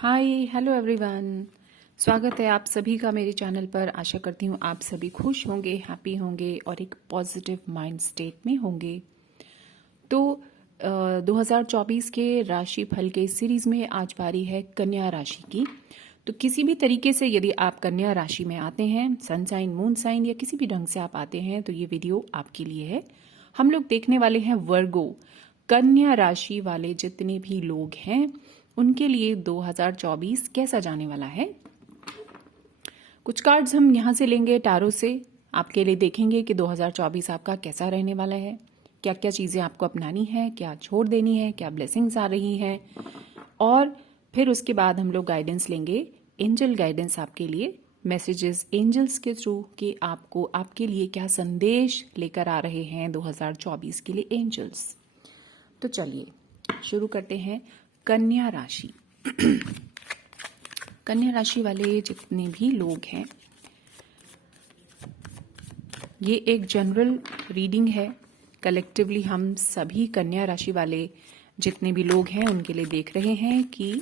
Hi hello everyone. स्वागत है आप सभी का मेरे चैनल पर। आशा करती हूँ आप सभी खुश होंगे, हैप्पी होंगे और एक पॉजिटिव माइंड स्टेट में होंगे। तो 2024 के राशि फल के सीरीज में आज बारी है कन्या राशि की। तो किसी भी तरीके से यदि आप कन्या राशि में आते हैं, सन साइन, मून साइन या किसी भी ढंग से आप आते हैं, तो ये वीडियो आपके लिए है। हम लोग देखने वाले हैं वर्गो, कन्या राशि वाले जितने भी लोग हैं उनके लिए 2024 कैसा जाने वाला है। कुछ कार्ड्स हम यहाँ से लेंगे टैरो से, आपके लिए देखेंगे कि 2024 आपका कैसा रहने वाला है, क्या क्या चीज़ें आपको अपनानी है, क्या छोड़ देनी है, क्या ब्लेसिंग्स आ रही हैं। और फिर उसके बाद हम लोग गाइडेंस लेंगे, एंजल गाइडेंस आपके लिए, मैसेजेस एंजल्स के थ्रू कि आपको आपके लिए क्या संदेश लेकर आ रहे हैं 2024 के लिए एंजल्स। तो चलिए शुरू करते हैं। कन्या राशि कन्या राशि वाले जितने भी लोग हैं, ये एक जनरल रीडिंग है। कलेक्टिवली हम सभी कन्या राशि वाले जितने भी लोग हैं उनके लिए देख रहे हैं कि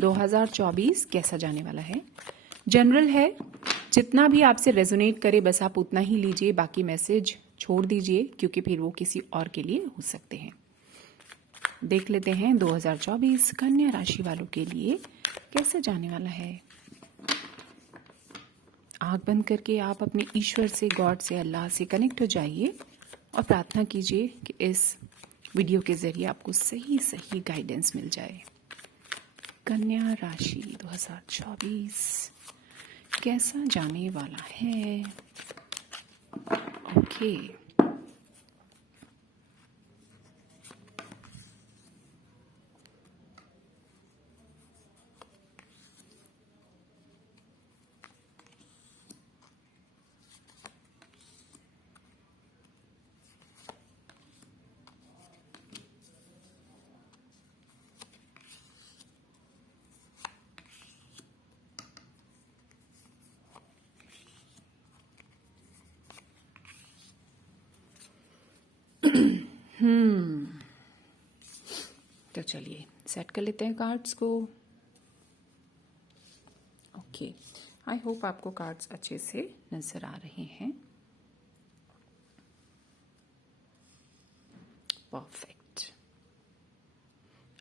2024 कैसा जाने वाला है। जनरल है, जितना भी आपसे रेजोनेट करे बस आप उतना ही लीजिए, बाकी मैसेज छोड़ दीजिए क्योंकि फिर वो किसी और के लिए हो सकते हैं। देख लेते हैं 2024 कन्या राशि वालों के लिए कैसे जाने वाला है। आंख बंद करके आप अपने ईश्वर से, गॉड से, अल्लाह से कनेक्ट हो जाइए और प्रार्थना कीजिए कि इस वीडियो के जरिए आपको सही सही गाइडेंस मिल जाए। कन्या राशि 2024 कैसा जाने वाला है। ओके, तो चलिए सेट कर लेते हैं कार्ड्स को। ओके, आई होप आपको कार्ड्स अच्छे से नजर आ रहे हैं। परफेक्ट।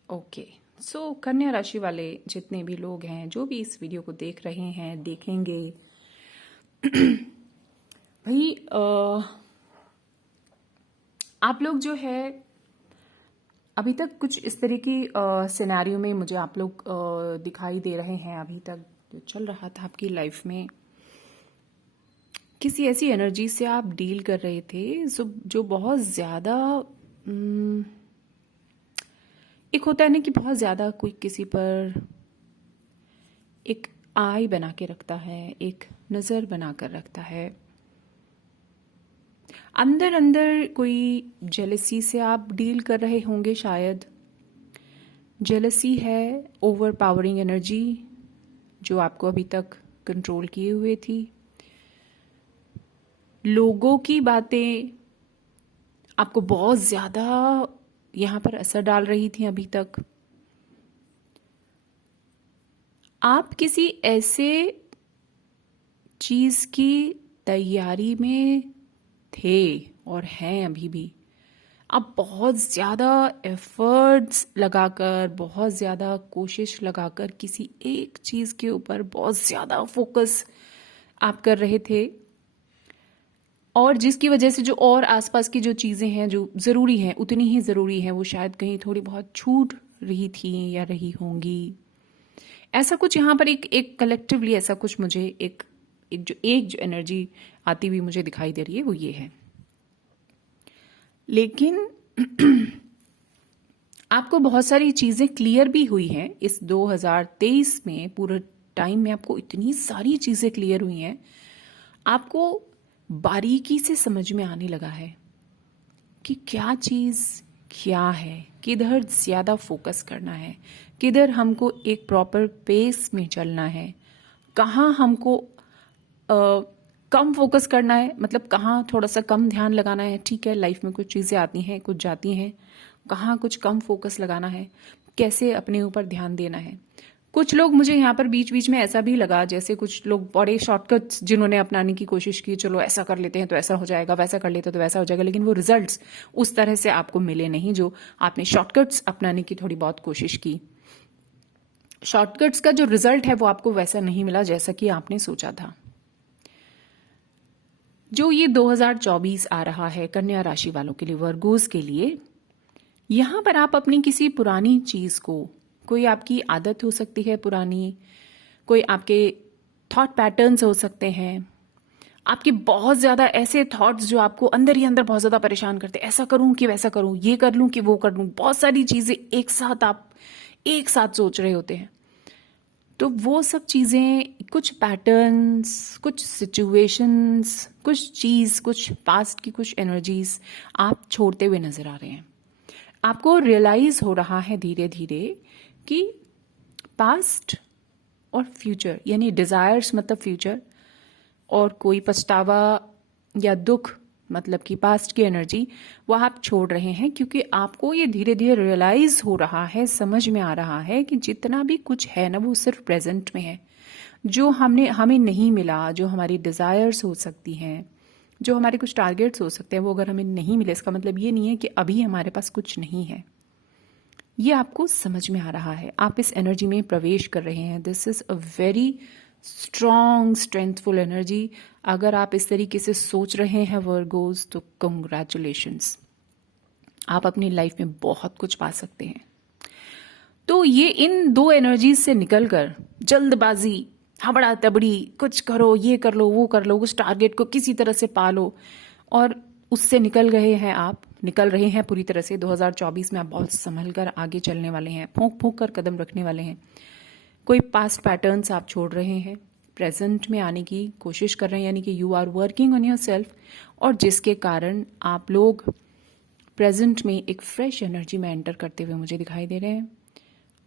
ओके, सो कन्या राशि वाले जितने भी लोग हैं, जो भी इस वीडियो को देख रहे हैं, देखेंगे, भाई आप लोग जो है अभी तक कुछ इस तरह की सिनेरियो में मुझे आप लोग दिखाई दे रहे हैं। अभी तक जो चल रहा था आपकी लाइफ में, किसी ऐसी एनर्जी से आप डील कर रहे थे जो बहुत ज़्यादा एक होता है ना कि बहुत ज़्यादा कोई किसी पर एक आई बना के रखता है, एक नज़र बना कर रखता है। अंदर अंदर कोई जेलसी से आप डील कर रहे होंगे शायद। जेलसी है, ओवर पावरिंग एनर्जी जो आपको अभी तक कंट्रोल किए हुए थी। लोगों की बातें आपको बहुत ज़्यादा यहाँ पर असर डाल रही थी अभी तक। आप किसी ऐसे चीज़ की तैयारी में थे और हैं अभी भी। आप बहुत ज़्यादा एफर्ट्स लगाकर, बहुत ज़्यादा कोशिश लगाकर किसी एक चीज़ के ऊपर बहुत ज़्यादा फोकस आप कर रहे थे, और जिसकी वजह से जो और आसपास की जो चीज़ें हैं जो ज़रूरी हैं, उतनी ही ज़रूरी हैं, वो शायद कहीं थोड़ी बहुत छूट रही थी या रही होंगी। ऐसा कुछ यहाँ पर एक कलेक्टिवली ऐसा कुछ मुझे एक जो एनर्जी आती हुई मुझे दिखाई दे रही है वो ये है। लेकिन आपको बहुत सारी चीज़ें क्लियर भी हुई हैं इस 2023 में। पूरे टाइम में आपको इतनी सारी चीज़ें क्लियर हुई हैं, आपको बारीकी से समझ में आने लगा है कि क्या चीज़ क्या है, किधर ज़्यादा फोकस करना है, किधर हमको एक प्रॉपर पेस में चलना है, कहाँ हमको कम फोकस करना है, मतलब कहाँ थोड़ा सा कम ध्यान लगाना है। ठीक है, लाइफ में कुछ चीज़ें आती हैं, कुछ जाती हैं, कहाँ कुछ कम फोकस लगाना है, कैसे अपने ऊपर ध्यान देना है। कुछ लोग, मुझे यहाँ पर बीच बीच में ऐसा भी लगा जैसे कुछ लोग बड़े शॉर्टकट्स जिन्होंने अपनाने की कोशिश की, चलो ऐसा कर लेते हैं तो ऐसा हो जाएगा, वैसा कर लेते हैं तो वैसा हो जाएगा, लेकिन वो रिजल्ट्स उस तरह से आपको मिले नहीं जो आपने शॉर्टकट्स अपनाने की थोड़ी बहुत कोशिश की। शॉर्टकट्स का जो रिजल्ट है वो आपको वैसा नहीं मिला जैसा कि आपने सोचा था। जो ये 2024 आ रहा है कन्या राशि वालों के लिए, वर्गोस के लिए, यहां पर आप अपनी किसी पुरानी चीज को, कोई आपकी आदत हो सकती है पुरानी, कोई आपके थॉट पैटर्न्स हो सकते हैं, आपके बहुत ज्यादा ऐसे थॉट्स जो आपको अंदर ही अंदर बहुत ज्यादा परेशान करते हैं, ऐसा करूं कि वैसा करूं, ये कर लूं कि वो कर लूं, बहुत सारी चीजें एक साथ आप एक साथ सोच रहे होते हैं। तो वो सब चीजें, कुछ पैटर्न्स, कुछ सिचुएशंस, कुछ पास्ट की कुछ एनर्जीज आप छोड़ते हुए नजर आ रहे हैं। आपको रियलाइज हो रहा है धीरे धीरे कि पास्ट और फ्यूचर, यानी डिजायर्स मतलब फ्यूचर, और कोई पछतावा या दुख मतलब कि पास्ट की एनर्जी, वो आप छोड़ रहे हैं, क्योंकि आपको ये धीरे धीरे रियलाइज हो रहा है, समझ में आ रहा है कि जितना भी कुछ है ना वो सिर्फ प्रेजेंट में है। जो हमें नहीं मिला, जो हमारी डिजायर्स हो सकती हैं, जो हमारे कुछ टारगेट्स हो सकते हैं, वो अगर हमें नहीं मिले, इसका मतलब ये नहीं है कि अभी हमारे पास कुछ नहीं है। ये आपको समझ में आ रहा है, आप इस एनर्जी में प्रवेश कर रहे हैं। This is a very strong strengthful energy. अगर आप इस तरीके से सोच रहे हैं वर्गोस, तो कंग्रेचुलेशंस, आप अपनी लाइफ में बहुत कुछ पा सकते हैं। तो ये इन दो एनर्जीज से निकलकर जल्दबाजी, हबड़ा तबड़ी, कुछ करो, ये कर लो, वो कर लो, उस टारगेट को किसी तरह से पालो, और उससे निकल रहे हैं पूरी तरह से। 2024 में आप बहुत संभल कर आगे चलने वाले हैं, फूंक फूंक कर कदम रखने वाले हैं। कोई पास्ट पैटर्न्स आप छोड़ रहे हैं, प्रेजेंट में आने की कोशिश कर रहे हैं, यानी कि you are working on yourself, और जिसके कारण आप लोग प्रेजेंट में एक फ्रेश एनर्जी में एंटर करते हुए मुझे दिखाई दे रहे हैं।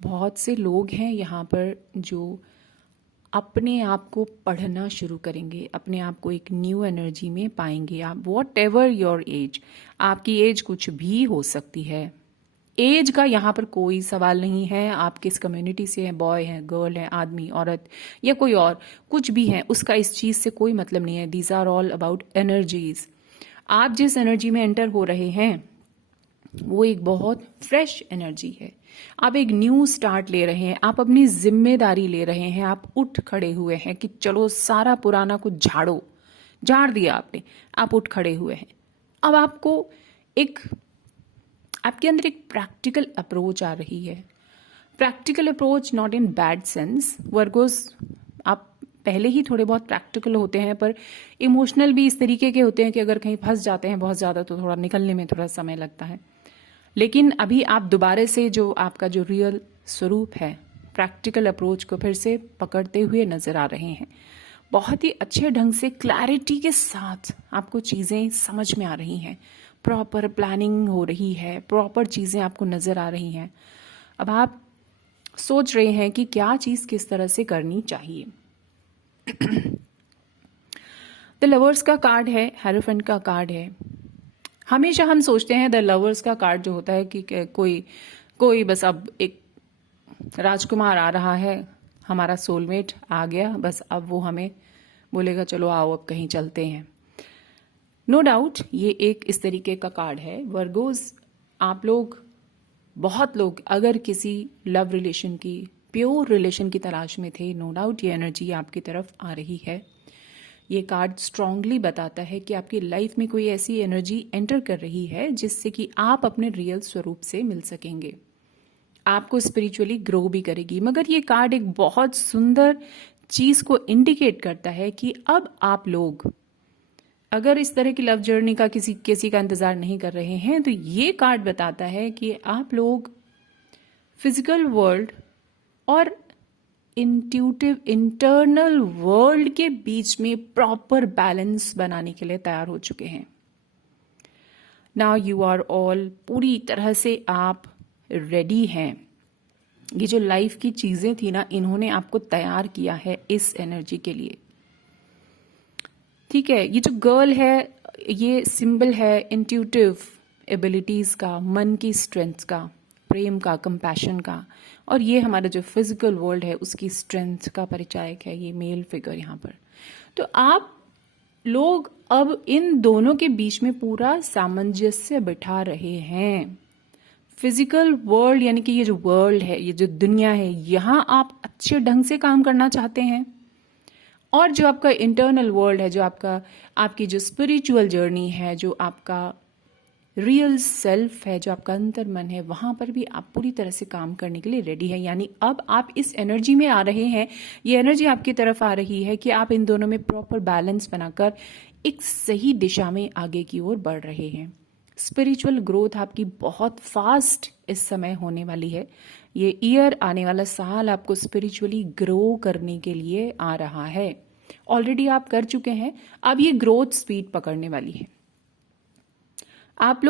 बहुत से लोग हैं यहाँ पर जो अपने आप को पढ़ना शुरू करेंगे, अपने आप को एक न्यू एनर्जी में पाएंगे। आप वॉट एवर योर एज, आपकी एज कुछ भी हो सकती है, एज का यहाँ पर कोई सवाल नहीं है। आप किस कम्युनिटी से हैं, बॉय हैं, गर्ल हैं, आदमी, औरत, या कोई और कुछ भी है, उसका इस चीज से कोई मतलब नहीं है। These are all about energies. आप जिस एनर्जी में एंटर हो रहे हैं वो एक बहुत फ्रेश एनर्जी है। आप एक न्यू स्टार्ट ले रहे हैं, आप अपनी जिम्मेदारी ले रहे हैं, आप उठ खड़े हुए हैं कि चलो सारा पुराना कुछ झाड़ दिया आपने, आप उठ खड़े हुए हैं। अब आपके अंदर एक प्रैक्टिकल अप्रोच आ रही है। Practical approach not in bad sense, Virgo's आप पहले ही थोड़े बहुत प्रैक्टिकल होते हैं, पर इमोशनल भी इस तरीके के होते हैं कि अगर कहीं फंस जाते हैं बहुत ज्यादा तो थोड़ा निकलने में थोड़ा समय लगता है। लेकिन अभी आप दोबारा से जो आपका जो रियल स्वरूप है, प्रैक्टिकल अप्रोच को फिर से पकड़ते हुए नजर आ रहे हैं। बहुत ही अच्छे ढंग से क्लैरिटी के साथ आपको चीजें समझ में आ रही हैं, प्रॉपर प्लानिंग हो रही है, प्रॉपर चीजें आपको नजर आ रही हैं। अब आप सोच रहे हैं कि क्या चीज किस तरह से करनी चाहिए। द लवर्स का कार्ड है, हेरोफेंट का कार्ड है। हमेशा हम सोचते हैं द लवर्स का कार्ड जो होता है कि कोई बस अब एक राजकुमार आ रहा है, हमारा सोलमेट आ गया, बस अब वो हमें बोलेगा चलो आओ अब कहीं चलते हैं। नो डाउट ये एक इस तरीके का कार्ड है। वर्गोस, आप लोग, बहुत लोग अगर किसी लव रिलेशन की, प्योर रिलेशन की तलाश में थे, नो डाउट ये एनर्जी आपकी तरफ आ रही है। ये कार्ड स्ट्रांगली बताता है कि आपकी लाइफ में कोई ऐसी एनर्जी एंटर कर रही है जिससे कि आप अपने रियल स्वरूप से मिल सकेंगे, आपको स्पिरिचुअली ग्रो भी करेगी। मगर ये कार्ड एक बहुत सुंदर चीज को इंडिकेट करता है कि अब आप लोग अगर इस तरह की लव जर्नी का किसी का इंतजार नहीं कर रहे हैं, तो ये कार्ड बताता है कि आप लोग फिजिकल वर्ल्ड और इंट्यूटिव इंटरनल वर्ल्ड के बीच में प्रॉपर बैलेंस बनाने के लिए तैयार हो चुके हैं। नाउ यू आर ऑल, पूरी तरह से आप रेडी हैं। ये जो लाइफ की चीजें थी ना, इन्होंने आपको तैयार किया है इस एनर्जी के लिए। ठीक है, ये जो गर्ल है ये सिंबल है इंट्यूटिव एबिलिटीज का, मन की स्ट्रेंथ का, प्रेम का, कंपैशन का, और ये हमारा जो फिजिकल वर्ल्ड है उसकी स्ट्रेंथ का परिचायक है ये मेल फिगर यहाँ पर। तो आप लोग अब इन दोनों के बीच में पूरा सामंजस्य बिठा रहे हैं। फिजिकल वर्ल्ड यानी कि ये जो वर्ल्ड है, ये जो दुनिया है, यहाँ आप अच्छे ढंग से काम करना चाहते हैं, और जो आपका इंटरनल वर्ल्ड है, जो आपकी जो स्पिरिचुअल जर्नी है, जो आपका रियल सेल्फ है, जो आपका अंतर मन है, वहां पर भी आप पूरी तरह से काम करने के लिए रेडी है। यानी अब आप इस एनर्जी में आ रहे हैं, ये एनर्जी आपकी तरफ आ रही है कि आप इन दोनों में प्रॉपर बैलेंस बनाकर एक सही दिशा में आगे की ओर बढ़ रहे हैं। स्पिरिचुअल ग्रोथ आपकी बहुत फास्ट इस समय होने वाली है। ये ईयर, आने वाला साल आपको स्पिरिचुअली ग्रो करने के लिए आ रहा है। ऑलरेडी आप कर चुके हैं, अब ये ग्रोथ स्पीड पकड़ने वाली है। आप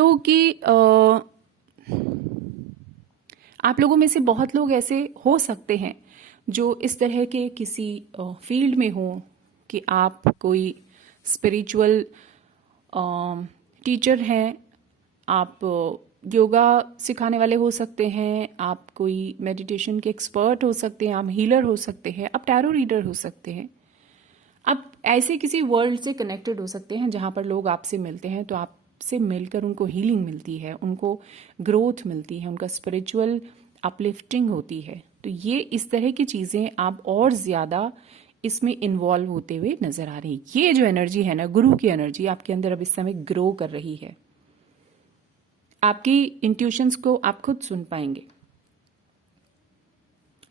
लोगों में से बहुत लोग ऐसे हो सकते हैं जो इस तरह के किसी फील्ड में हो कि आप कोई स्पिरिचुअल टीचर हैं, आप योगा सिखाने वाले हो सकते हैं, आप कोई मेडिटेशन के एक्सपर्ट हो सकते हैं, आप हीलर हो सकते हैं, आप टैरो रीडर हो सकते हैं, आप ऐसे किसी वर्ल्ड से कनेक्टेड हो सकते हैं जहाँ पर लोग आपसे मिलते हैं तो आपसे मिलकर उनको हीलिंग मिलती है, उनको ग्रोथ मिलती है, उनका स्पिरिचुअल अपलिफ्टिंग होती है। तो ये इस तरह की चीज़ें आप और ज़्यादा इसमें इन्वॉल्व होते हुए नजर आ रही है। ये जो एनर्जी है ना, गुरु की एनर्जी आपके अंदर अब इस समय ग्रो कर रही है। आपकी इंट्यूशंस को आप खुद सुन पाएंगे।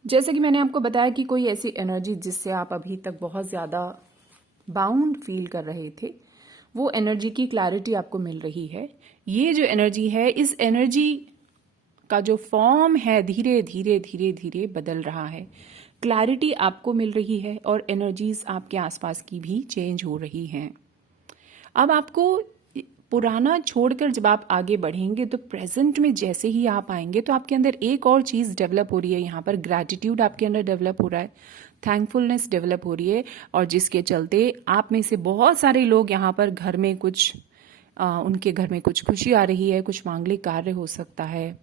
जैसे कि मैंने आपको बताया कि कोई ऐसी एनर्जी जिससे आप अभी तक बहुत ज़्यादा बाउंड फील कर रहे थे, वो एनर्जी की क्लैरिटी आपको मिल रही है। ये जो एनर्जी है, इस एनर्जी का जो फॉर्म है धीरे धीरे धीरे धीरे बदल रहा है। क्लैरिटी आपको मिल रही है और एनर्जीज आपके आसपास की भी चेंज हो रही हैं। अब आपको पुराना छोड़कर जब आप आगे बढ़ेंगे तो प्रेजेंट में जैसे ही आप आएंगे तो आपके अंदर एक और चीज़ डेवलप हो रही है। यहाँ पर ग्रैटिट्यूड आपके अंदर डेवलप हो रहा है, थैंकफुलनेस डेवलप हो रही है, और जिसके चलते आप में से बहुत सारे लोग यहाँ पर घर में उनके घर में कुछ खुशी आ रही है, कुछ मांगलिक कार्य हो सकता है।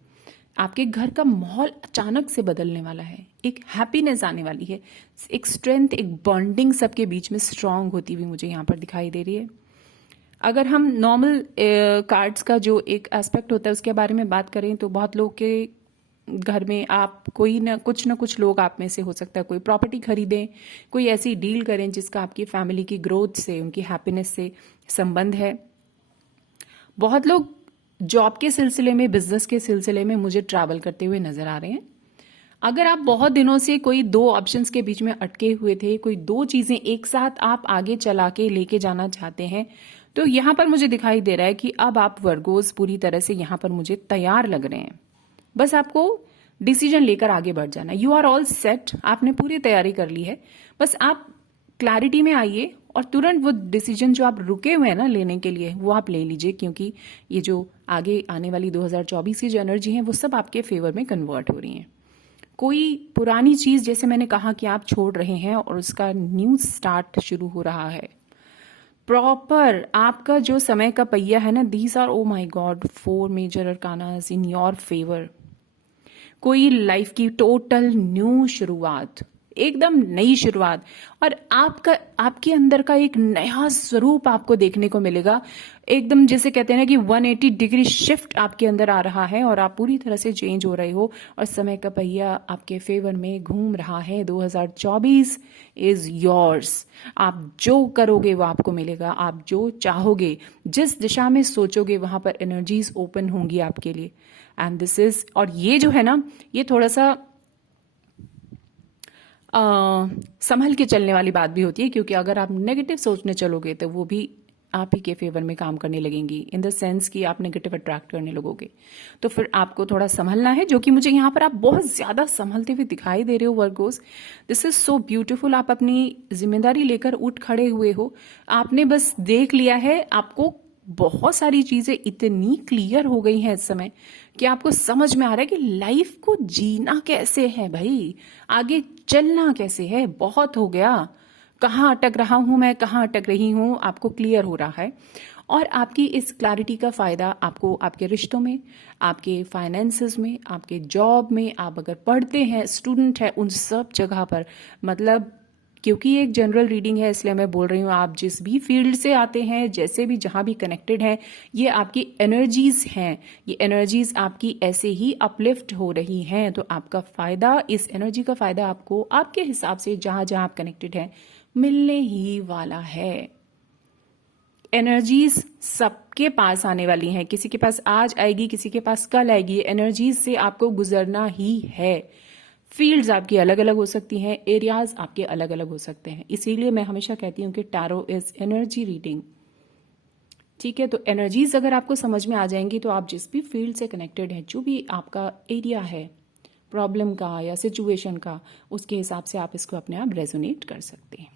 आपके घर का माहौल अचानक से बदलने वाला है, एक हैप्पीनेस आने वाली है, एक स्ट्रेंथ, एक बॉन्डिंग सबके बीच में स्ट्रांग होती हुई मुझे यहाँ पर दिखाई दे रही है। अगर हम नॉर्मल कार्ड्स का जो एक एस्पेक्ट होता है उसके बारे में बात करें तो बहुत लोग के घर में आप कोई ना कुछ लोग आप में से हो सकता है कोई प्रॉपर्टी खरीदें, कोई ऐसी डील करें जिसका आपकी फैमिली की ग्रोथ से, उनकी हैप्पीनेस से संबंध है। बहुत लोग जॉब के सिलसिले में, बिजनेस के सिलसिले में मुझे ट्रैवल करते हुए नजर आ रहे हैं। अगर आप बहुत दिनों से कोई दो ऑप्शंस के बीच में अटके हुए थे, कोई दो चीजें एक साथ आप आगे चला के लेके जाना चाहते हैं, तो यहां पर मुझे दिखाई दे रहा है कि अब आप वर्गोस पूरी तरह से यहां पर मुझे तैयार लग रहे हैं। बस आपको डिसीजन लेकर आगे बढ़ जाना। यू आर ऑल सेट, आपने पूरी तैयारी कर ली है। बस आप क्लैरिटी में आइए और तुरंत वो डिसीजन जो आप रुके हुए हैं ना लेने के लिए, वो आप ले लीजिए, क्योंकि ये जो आगे आने वाली 2024 की जो एनर्जी है वो सब आपके फेवर में कन्वर्ट हो रही हैं। कोई पुरानी चीज, जैसे मैंने कहा कि आप छोड़ रहे हैं और उसका न्यू स्टार्ट शुरू हो रहा है। प्रॉपर आपका जो समय का पहिया है ना, these are, oh my God, 4 major arcanas in your favour. कोई लाइफ की टोटल न्यू शुरुआत, एकदम नई शुरुआत, और आपके अंदर का एक नया स्वरूप आपको देखने को मिलेगा। एकदम जैसे कहते हैं ना कि 180 डिग्री शिफ्ट आपके अंदर आ रहा है और आप पूरी तरह से चेंज हो रहे हो और समय का पहिया आपके फेवर में घूम रहा है। 2024 इज योर्स। आप जो करोगे वो आपको मिलेगा, आप जो चाहोगे, जिस दिशा में सोचोगे वहां पर एनर्जीज ओपन होंगी आपके लिए। एंड दिस इज, और ये जो है ना, ये थोड़ा सा संभल के चलने वाली बात भी होती है, क्योंकि अगर आप नेगेटिव सोचने चलोगे तो वो भी आप ही के फेवर में काम करने लगेंगी, इन द सेंस कि आप नेगेटिव अट्रैक्ट करने लगोगे। तो फिर आपको थोड़ा संभलना है, जो कि मुझे यहाँ पर आप बहुत ज्यादा संभलते हुए दिखाई दे रहे हो Virgo's. This is so beautiful. आप अपनी जिम्मेदारी लेकर उठ खड़े हुए हो। आपने बस देख लिया है, आपको बहुत सारी चीजें इतनी क्लियर हो गई हैं इस समय कि आपको समझ में आ रहा है कि लाइफ को जीना कैसे है भाई, आगे चलना कैसे है। बहुत हो गया, कहाँ अटक रहा हूं मैं, कहाँ अटक रही हूं, आपको क्लियर हो रहा है। और आपकी इस क्लैरिटी का फ़ायदा आपको आपके रिश्तों में, आपके फाइनेंसेस में, आपके जॉब में, आप अगर पढ़ते हैं, स्टूडेंट है, उन सब जगह पर, मतलब क्योंकि ये एक जनरल रीडिंग है इसलिए मैं बोल रही हूँ, आप जिस भी फील्ड से आते हैं, जैसे भी जहाँ भी कनेक्टेड हैं, ये आपकी एनर्जीज हैं, ये एनर्जीज आपकी ऐसे ही अपलिफ्ट हो रही हैं, तो आपका फ़ायदा, इस एनर्जी का फ़ायदा आपको आपके हिसाब से जहाँ जहाँ आप कनेक्टेड हैं मिलने ही वाला है। एनर्जीज सबके पास आने वाली हैं, किसी के पास आज आएगी, किसी के पास कल आएगी, एनर्जीज से आपको गुजरना ही है। फील्ड्स आपकी अलग अलग हो सकती हैं, एरियाज आपके अलग अलग हो सकते हैं, इसीलिए मैं हमेशा कहती हूँ कि टैरो इज एनर्जी रीडिंग। ठीक है, तो एनर्जीज अगर आपको समझ में आ जाएंगी तो आप जिस भी फील्ड से कनेक्टेड हैं, जो भी आपका एरिया है प्रॉब्लम का या सिचुएशन का, उसके हिसाब से आप इसको अपने आप रेजोनेट कर सकते हैं।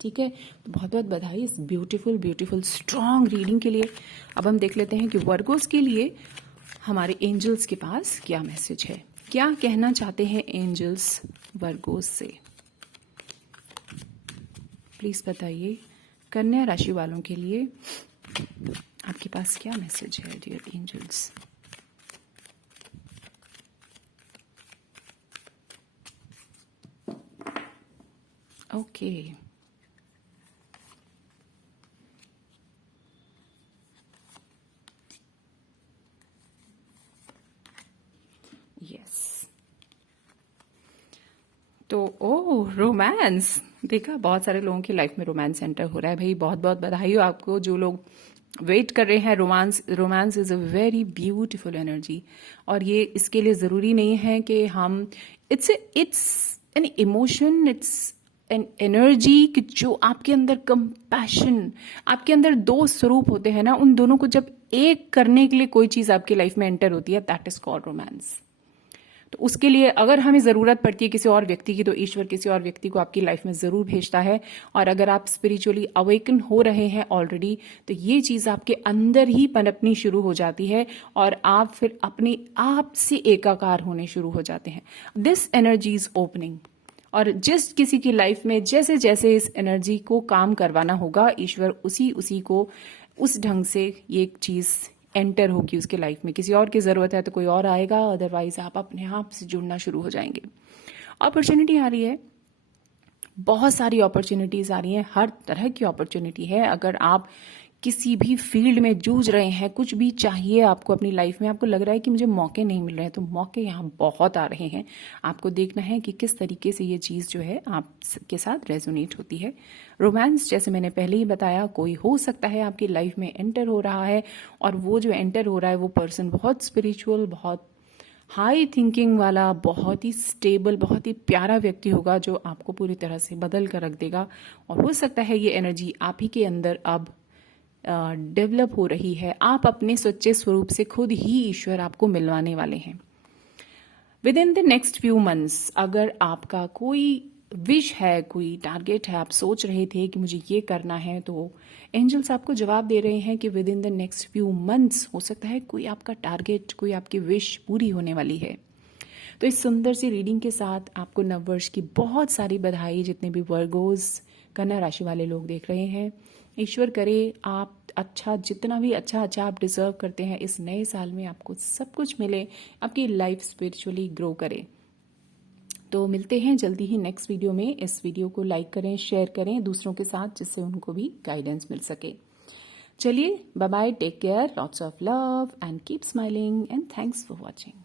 ठीक है, तो बहुत बहुत बधाई इस ब्यूटीफुल ब्यूटीफुल स्ट्रॉन्ग रीडिंग के लिए। अब हम देख लेते हैं कि वर्गोस के लिए हमारे एंजल्स के पास क्या मैसेज है, क्या कहना चाहते हैं एंजल्स वर्गोस से। प्लीज बताइए, कन्या राशि वालों के लिए आपके पास क्या मैसेज है डियर एंजल्स। ओके, यस, तो ओह रोमांस, देखा बहुत सारे लोगों की लाइफ में रोमांस एंटर हो रहा है भाई, बहुत बहुत बधाई हो आपको जो लोग वेट कर रहे हैं। Romance is a very beautiful energy, और ये इसके लिए ज़रूरी नहीं है कि हम, it's an emotion, it's an energy कि जो आपके अंदर कंपैशन, आपके अंदर दो स्वरूप होते हैं ना, उन दोनों को जब एक करने के लिए कोई चीज़ आपकी लाइफ में एंटर होती है, दैट इज़ कॉल्ड रोमांस। तो उसके लिए अगर हमें ज़रूरत पड़ती है किसी और व्यक्ति की, तो ईश्वर किसी और व्यक्ति को आपकी लाइफ में ज़रूर भेजता है। और अगर आप स्पिरिचुअली अवेकन हो रहे हैं ऑलरेडी, तो ये चीज़ आपके अंदर ही पनपनी शुरू हो जाती है और आप फिर अपने आप से एकाकार होने शुरू हो जाते हैं। दिस एनर्जी इज ओपनिंग, और जिस किसी की लाइफ में जैसे जैसे इस एनर्जी को काम करवाना होगा, ईश्वर उसी को उस ढंग से ये चीज़ एंटर होगी उसके लाइफ में। किसी और की ज़रूरत है तो कोई और आएगा, अदरवाइज आप अपने आप से जुड़ना शुरू हो जाएंगे। अपॉर्चुनिटी आ रही है, बहुत सारी अपॉर्चुनिटीज़ आ रही हैं, हर तरह की अपॉर्चुनिटी है। अगर आप किसी भी फील्ड में जूझ रहे हैं, कुछ भी चाहिए आपको अपनी लाइफ में, आपको लग रहा है कि मुझे मौके नहीं मिल रहे हैं, तो मौके यहाँ बहुत आ रहे हैं। आपको देखना है कि किस तरीके से ये चीज़ जो है आपके साथ रेजोनेट होती है। रोमांस, जैसे मैंने पहले ही बताया, कोई हो सकता है आपकी लाइफ में एंटर हो रहा है, और वो जो एंटर हो रहा है वो पर्सन बहुत स्पिरिचुअल, बहुत हाई थिंकिंग वाला, बहुत ही स्टेबल, बहुत ही प्यारा व्यक्ति होगा जो आपको पूरी तरह से बदल कर रख देगा। और हो सकता है ये एनर्जी आप ही के अंदर अब डेवलप हो रही है, आप अपने सच्चे स्वरूप से खुद ही ईश्वर आपको मिलवाने वाले हैं with in the next few months. अगर आपका कोई विश है, कोई टारगेट है, आप सोच रहे थे कि मुझे ये करना है, तो एंजल्स आपको जवाब दे रहे हैं कि with in the next few months हो सकता है कोई आपका टारगेट, कोई आपकी विश पूरी होने वाली है। तो इस सुंदर सी रीडिंग के साथ आपको नववर्ष की बहुत सारी बधाई, जितने भी वर्गोस कन्या राशि वाले लोग देख रहे हैं। ईश्वर करे आप अच्छा, जितना भी अच्छा आप डिजर्व करते हैं, इस नए साल में आपको सब कुछ मिले, आपकी लाइफ स्पिरिचुअली ग्रो करे। तो मिलते हैं जल्दी ही नेक्स्ट वीडियो में। इस वीडियो को लाइक करें, शेयर करें दूसरों के साथ, जिससे उनको भी गाइडेंस मिल सके। चलिए, bye bye, take care, lots of love and keep smiling and thanks for watching.